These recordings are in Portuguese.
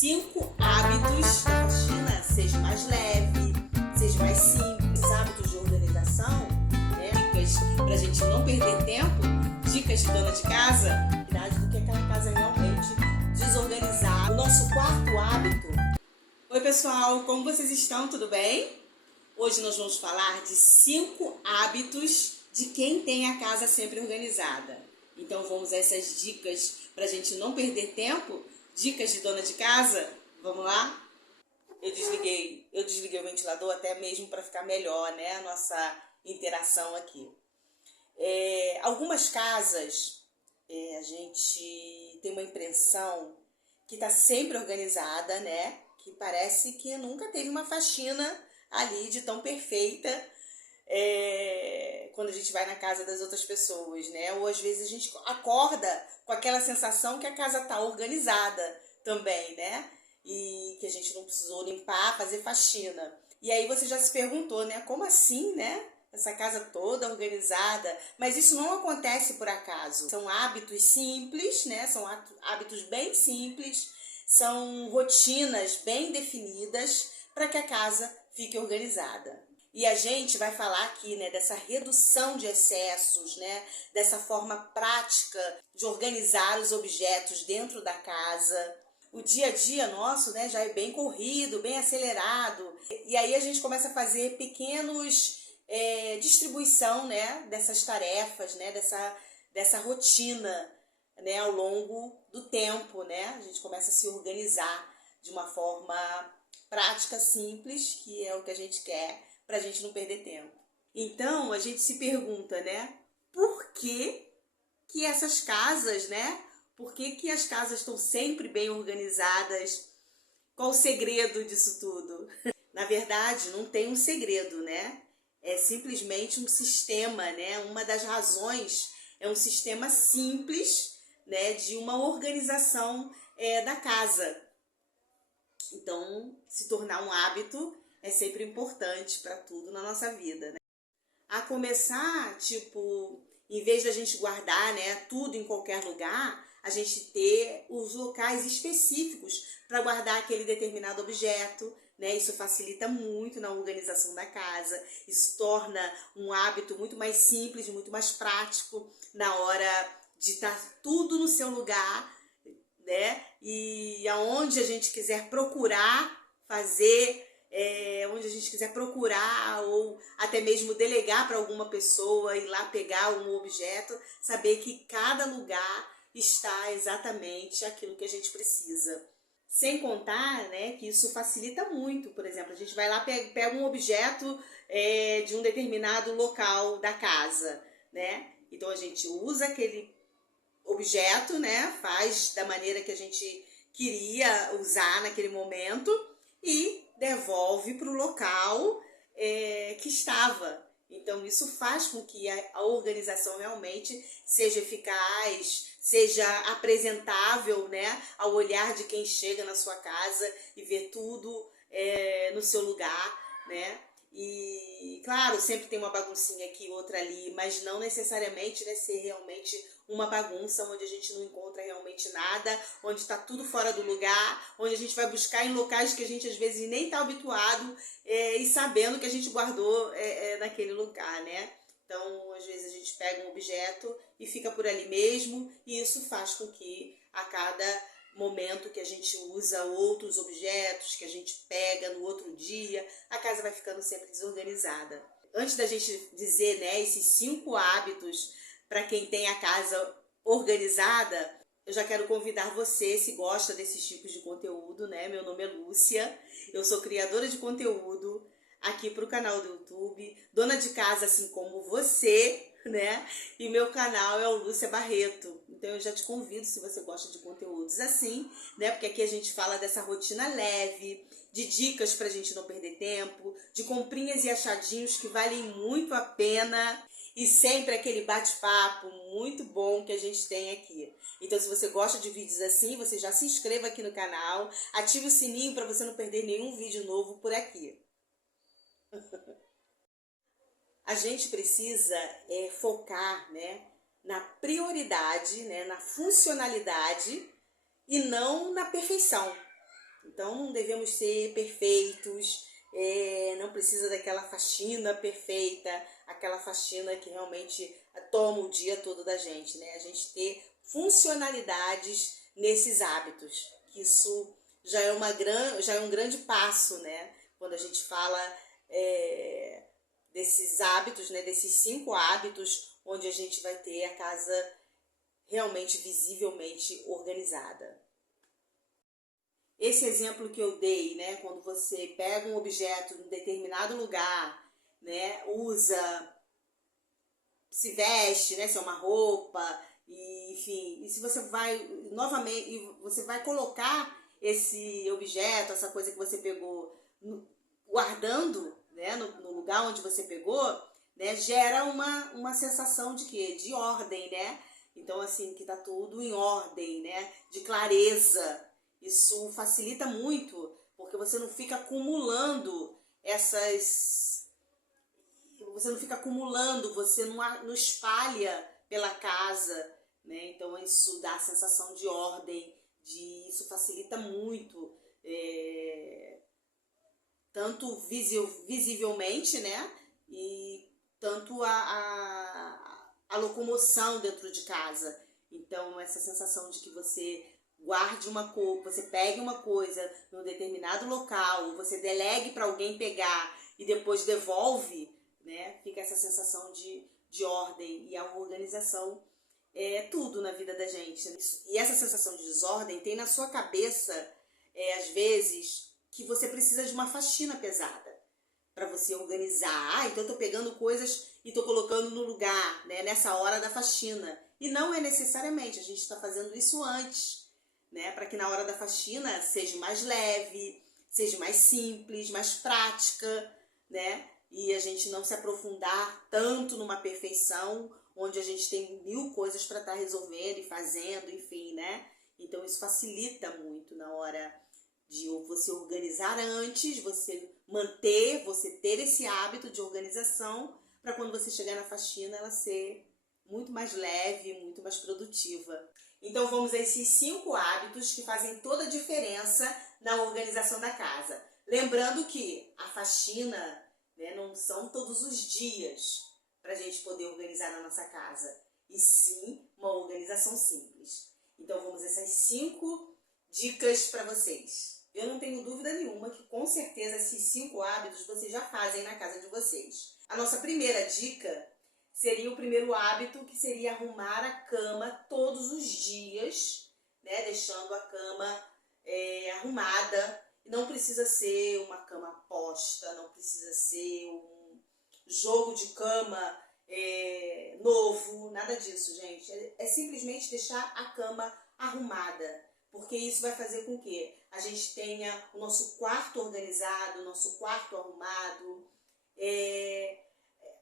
5 hábitos da faxina. Seja mais leve, seja mais simples. Hábitos de organização, né? Dicas pra gente não perder tempo, dicas de dona de casa, do que aquela casa realmente desorganizada. O nosso quarto hábito. Oi pessoal, como vocês estão? Tudo bem? Hoje nós vamos falar de 5 hábitos de quem tem a casa sempre organizada. Então vamos a essas dicas para a gente não perder tempo, dicas de dona de casa. Vamos lá? Eu desliguei o ventilador até mesmo para ficar melhor, né, a nossa interação aqui. Algumas casas a gente tem uma impressão que está sempre organizada, né? Que parece que nunca teve uma faxina ali de tão perfeita quando a gente vai na casa das outras pessoas, né? Ou às vezes a gente acorda com aquela sensação que a casa tá organizada também, né? E que a gente não precisou limpar, fazer faxina. E aí você já se perguntou, né? Como assim, né? Essa casa toda organizada. Mas isso não acontece por acaso. São hábitos simples, né? São hábitos bem simples. São rotinas bem definidas para que a casa fique organizada. E a gente vai falar aqui, né, dessa redução de excessos, né, dessa forma prática de organizar os objetos dentro da casa. O dia a dia nosso, né, já é bem corrido, bem acelerado. E aí a gente começa a fazer pequenos distribuição, né, dessas tarefas, né, dessa rotina, né, ao longo do tempo, né? A gente começa a se organizar de uma forma prática, simples, que é o que a gente quer para a gente não perder tempo. Então, a gente se pergunta, né? Por que essas casas, né? Por que as casas estão sempre bem organizadas? Qual o segredo disso tudo? Na verdade, não tem um segredo, né? É simplesmente um sistema, né? Uma das razões é um sistema simples, né? De uma organização da casa. Então, se tornar um hábito é sempre importante para tudo na nossa vida, né? A começar, em vez de a gente guardar, né, tudo em qualquer lugar, a gente ter os locais específicos para guardar aquele determinado objeto, né? Isso facilita muito na organização da casa, isso torna um hábito muito mais simples, muito mais prático na hora de estar tudo no seu lugar, né? E aonde a gente quiser procurar fazer, onde a gente quiser procurar ou até mesmo delegar para alguma pessoa ir lá pegar um objeto, saber que cada lugar está exatamente aquilo que a gente precisa. Sem contar, né, que isso facilita muito. Por exemplo, a gente vai lá, pega um objeto de um determinado local da casa, né? Então a gente usa aquele objeto, né, faz da maneira que a gente queria usar naquele momento e devolve para o local que estava. Então isso faz com que a organização realmente seja eficaz, seja apresentável, né, ao olhar de quem chega na sua casa e vê tudo no seu lugar, né? E, claro, sempre tem uma baguncinha aqui, outra ali, mas não necessariamente vai ser realmente uma bagunça onde a gente não encontra realmente nada, onde está tudo fora do lugar, onde a gente vai buscar em locais que a gente às vezes nem está habituado e sabendo que a gente guardou naquele lugar, né? Então, às vezes a gente pega um objeto e fica por ali mesmo, e isso faz com que a cada momento que a gente usa outros objetos, que a gente pega no outro dia, a casa vai ficando sempre desorganizada. Antes da gente dizer, né, esses 5 hábitos para quem tem a casa organizada, eu já quero convidar você, se gosta desses tipos de conteúdo, né? Meu nome é Lúcia, eu sou criadora de conteúdo aqui para o canal do YouTube, dona de casa assim como você, né? E meu canal é o Lúcia Barreto. Então eu já te convido, se você gosta de conteúdos assim, né? Porque aqui a gente fala dessa rotina leve, de dicas pra gente não perder tempo, de comprinhas e achadinhos que valem muito a pena e sempre aquele bate-papo muito bom que a gente tem aqui. Então se você gosta de vídeos assim, você já se inscreva aqui no canal, ative o sininho para você não perder nenhum vídeo novo por aqui. A gente precisa focar, né, na prioridade, né, na funcionalidade e não na perfeição. Então não devemos ser perfeitos, não precisa daquela faxina perfeita, aquela faxina que realmente toma o dia todo da gente, né? A gente ter funcionalidades nesses hábitos, que isso já é um grande passo, né? Quando a gente fala desses hábitos, né? Desses 5 hábitos, onde a gente vai ter a casa realmente visivelmente organizada. Esse exemplo que eu dei, né, quando você pega um objeto em determinado lugar, né, usa, se veste, né, se é uma roupa, e, enfim, e se você vai novamente, você vai colocar esse objeto, essa coisa que você pegou, guardando, né, no lugar onde você pegou, né, gera uma sensação de quê? De ordem, né? Então, assim, que tá tudo em ordem, né? De clareza. Isso facilita muito, porque você não fica acumulando você não espalha pela casa, né? Então isso dá a sensação de ordem, isso facilita muito, tanto visivelmente, né? E tanto a locomoção dentro de casa. Então essa sensação de que você guarde uma coisa, você pegue uma coisa num determinado local, ou você delegue para alguém pegar e depois devolve, né? Fica essa sensação de ordem, e a organização é tudo na vida da gente. E essa sensação de desordem tem na sua cabeça, às vezes, que você precisa de uma faxina pesada para você organizar. Então eu tô pegando coisas e tô colocando no lugar, né, nessa hora da faxina. E não é necessariamente, a gente está fazendo isso antes, né, para que na hora da faxina seja mais leve, seja mais simples, mais prática, né, e a gente não se aprofundar tanto numa perfeição, onde a gente tem 1000 coisas para estar resolvendo e fazendo, enfim, né. Então isso facilita muito na hora de você organizar antes, você ter esse hábito de organização, para quando você chegar na faxina ela ser muito mais leve, muito mais produtiva. Então vamos a esses 5 hábitos que fazem toda a diferença na organização da casa. Lembrando que a faxina, né, não são todos os dias para a gente poder organizar na nossa casa, e sim uma organização simples. Então vamos a essas 5 dicas para vocês. Eu não tenho dúvida nenhuma que com certeza esses 5 hábitos vocês já fazem na casa de vocês. A nossa primeira dica seria o primeiro hábito, que seria arrumar a cama todos os dias, né? Deixando a cama arrumada. Não precisa ser uma cama posta, não precisa ser um jogo de cama novo, nada disso, gente. É simplesmente deixar a cama arrumada, porque isso vai fazer com que a gente tenha o nosso quarto organizado, o nosso quarto arrumado,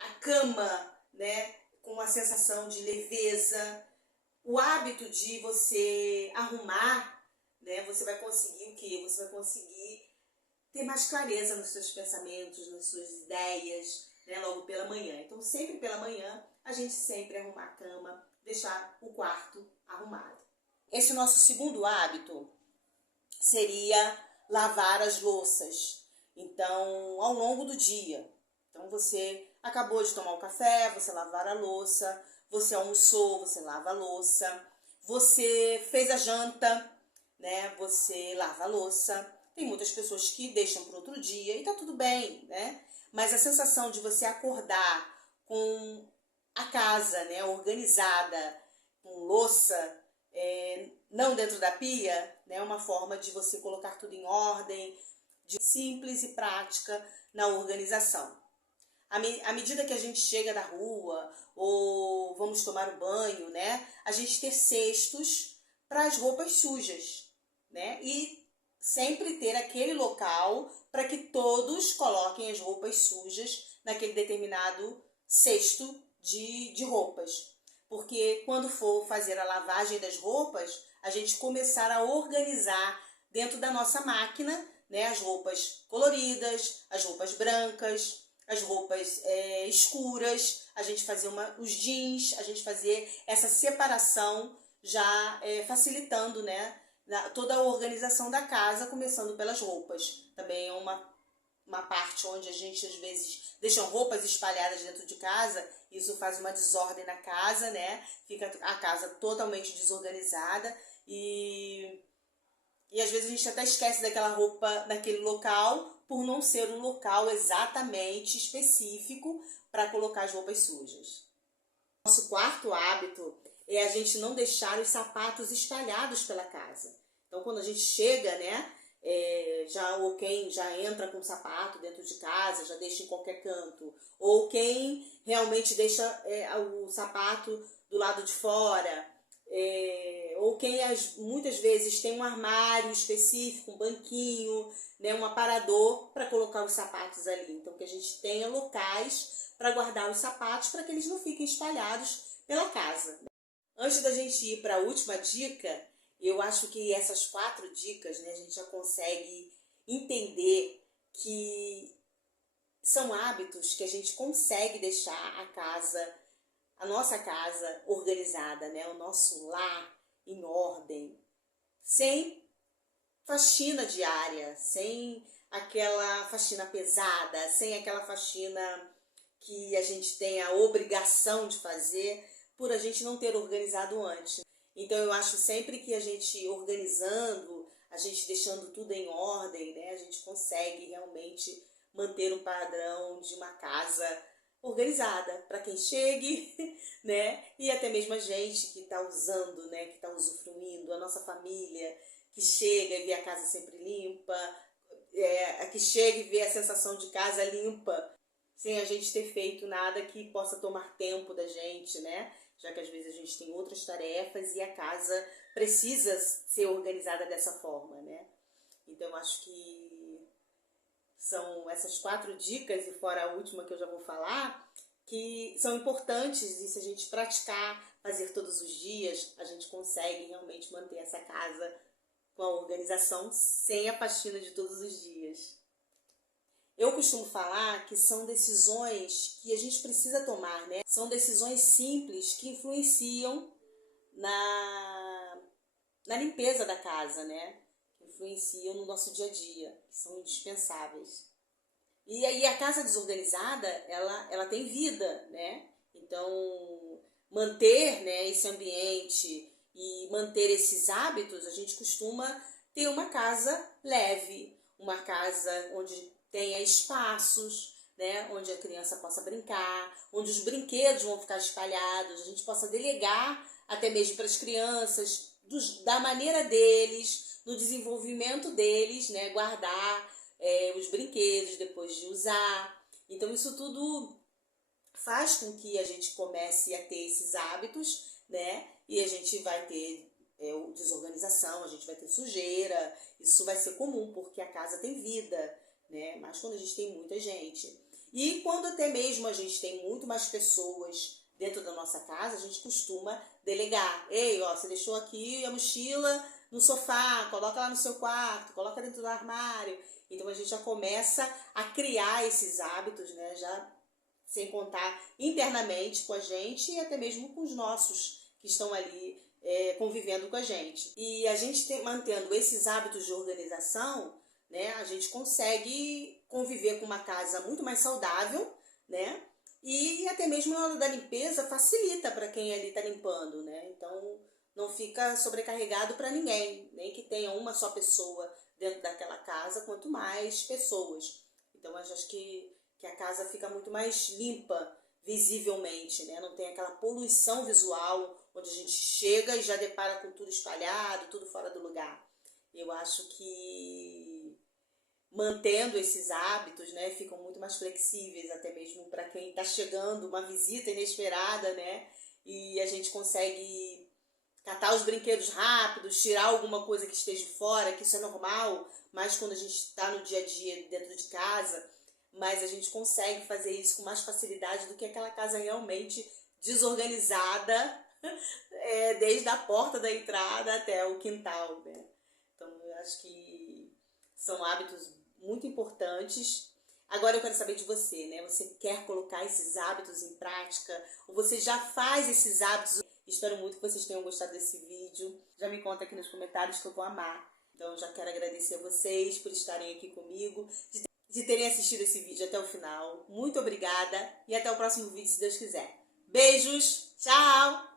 a cama, né, com uma sensação de leveza. O hábito de você arrumar, né, você vai conseguir o quê? Você vai conseguir ter mais clareza nos seus pensamentos, nas suas ideias, né, logo pela manhã. Então, sempre pela manhã, a gente sempre arrumar a cama, deixar o quarto arrumado. Esse nosso segundo hábito seria lavar as louças. Então, ao longo do dia. Então, você acabou de tomar o café, você lavar a louça. Você almoçou, você lava a louça. Você fez a janta, né? Você lava a louça. Tem muitas pessoas que deixam para outro dia e tá tudo bem, né? Mas a sensação de você acordar com a casa, né, organizada, com louça, não dentro da pia, né, é uma forma de você colocar tudo em ordem, de simples e prática na organização. À medida que a gente chega da rua ou vamos tomar o banho, né, a gente ter cestos para as roupas sujas, né, e sempre ter aquele local para que todos coloquem as roupas sujas naquele determinado cesto de roupas. Porque quando for fazer a lavagem das roupas, a gente começar a organizar dentro da nossa máquina, né, as roupas coloridas, as roupas brancas, as roupas escuras, a gente fazer os jeans, a gente fazer essa separação já facilitando, né, toda a organização da casa, começando pelas roupas. Também é uma parte onde a gente às vezes deixa roupas espalhadas dentro de casa, isso faz uma desordem na casa, né? Fica a casa totalmente desorganizada e às vezes a gente até esquece daquela roupa naquele local por não ser um local exatamente específico para colocar as roupas sujas. Nosso quarto hábito é a gente não deixar os sapatos espalhados pela casa. Então, quando a gente chega, né, ou quem já entra com sapato dentro de casa, já deixa em qualquer canto, ou quem realmente deixa o sapato do lado de fora, ou quem muitas vezes tem um armário específico, um banquinho, né, um aparador para colocar os sapatos ali. Então, que a gente tenha locais para guardar os sapatos para que eles não fiquem espalhados pela casa. Antes da gente ir para a última dica, eu acho que essas 4 dicas, né, a gente já consegue entender que são hábitos que a gente consegue deixar a nossa casa organizada, né, o nosso lar em ordem, sem faxina diária, sem aquela faxina pesada, sem aquela faxina que a gente tem a obrigação de fazer por a gente não ter organizado antes. Então eu acho sempre que a gente organizando, a gente deixando tudo em ordem, né, a gente consegue realmente manter um padrão de uma casa organizada para quem chegue, né, e até mesmo a gente que está usando, né, que está usufruindo, a nossa família que chega e vê a casa sempre limpa, que chega e vê a sensação de casa limpa, sem a gente ter feito nada que possa tomar tempo da gente, né? Já que às vezes a gente tem outras tarefas e a casa precisa ser organizada dessa forma, né? Então, eu acho que são essas 4 dicas, e fora a última que eu já vou falar, que são importantes e se a gente praticar, fazer todos os dias, a gente consegue realmente manter essa casa com a organização sem a faxina de todos os dias. Eu costumo falar que são decisões que a gente precisa tomar, né? São decisões simples que influenciam na limpeza da casa, né? Que influenciam no nosso dia a dia, que são indispensáveis. E aí a casa desorganizada, ela tem vida, né? Então, manter, né, esse ambiente e manter esses hábitos, a gente costuma ter uma casa leve, uma casa onde tenha espaços, né, onde a criança possa brincar, onde os brinquedos vão ficar espalhados, a gente possa delegar até mesmo para as crianças, da maneira deles, no desenvolvimento deles, né, guardar os brinquedos depois de usar. Então isso tudo faz com que a gente comece a ter esses hábitos, né, e a gente vai ter desorganização, a gente vai ter sujeira, isso vai ser comum porque a casa tem vida, né? Mas quando a gente tem muita gente. E quando até mesmo a gente tem muito mais pessoas dentro da nossa casa, a gente costuma delegar. Ei, ó, você deixou aqui a mochila no sofá, coloca lá no seu quarto, coloca dentro do armário. Então a gente já começa a criar esses hábitos, né? Já sem contar internamente com a gente e até mesmo com os nossos que estão ali convivendo com a gente. E a gente mantendo esses hábitos de organização, né, a gente consegue conviver com uma casa muito mais saudável, né? E até mesmo na hora da limpeza facilita para quem ali está limpando, né? Então não fica sobrecarregado para ninguém, nem que tenha uma só pessoa dentro daquela casa, quanto mais pessoas. Então eu acho que a casa fica muito mais limpa visivelmente, né? Não tem aquela poluição visual onde a gente chega e já depara com tudo espalhado, tudo fora do lugar. Eu acho que mantendo esses hábitos, né, ficam muito mais flexíveis, até mesmo para quem está chegando, uma visita inesperada, né, e a gente consegue catar os brinquedos rápidos, tirar alguma coisa que esteja fora, que isso é normal, mas quando a gente está no dia a dia dentro de casa, mas a gente consegue fazer isso com mais facilidade do que aquela casa realmente desorganizada, desde a porta da entrada até o quintal, né. Então eu acho que são hábitos muito importantes. Agora eu quero saber de você, né? Você quer colocar esses hábitos em prática? Ou você já faz esses hábitos Espero muito que vocês tenham gostado desse vídeo. Já me conta aqui nos comentários que eu vou amar. Então, já quero agradecer a vocês por estarem aqui comigo, de terem assistido esse vídeo até o final. Muito obrigada e até o próximo vídeo, se Deus quiser. Beijos, tchau!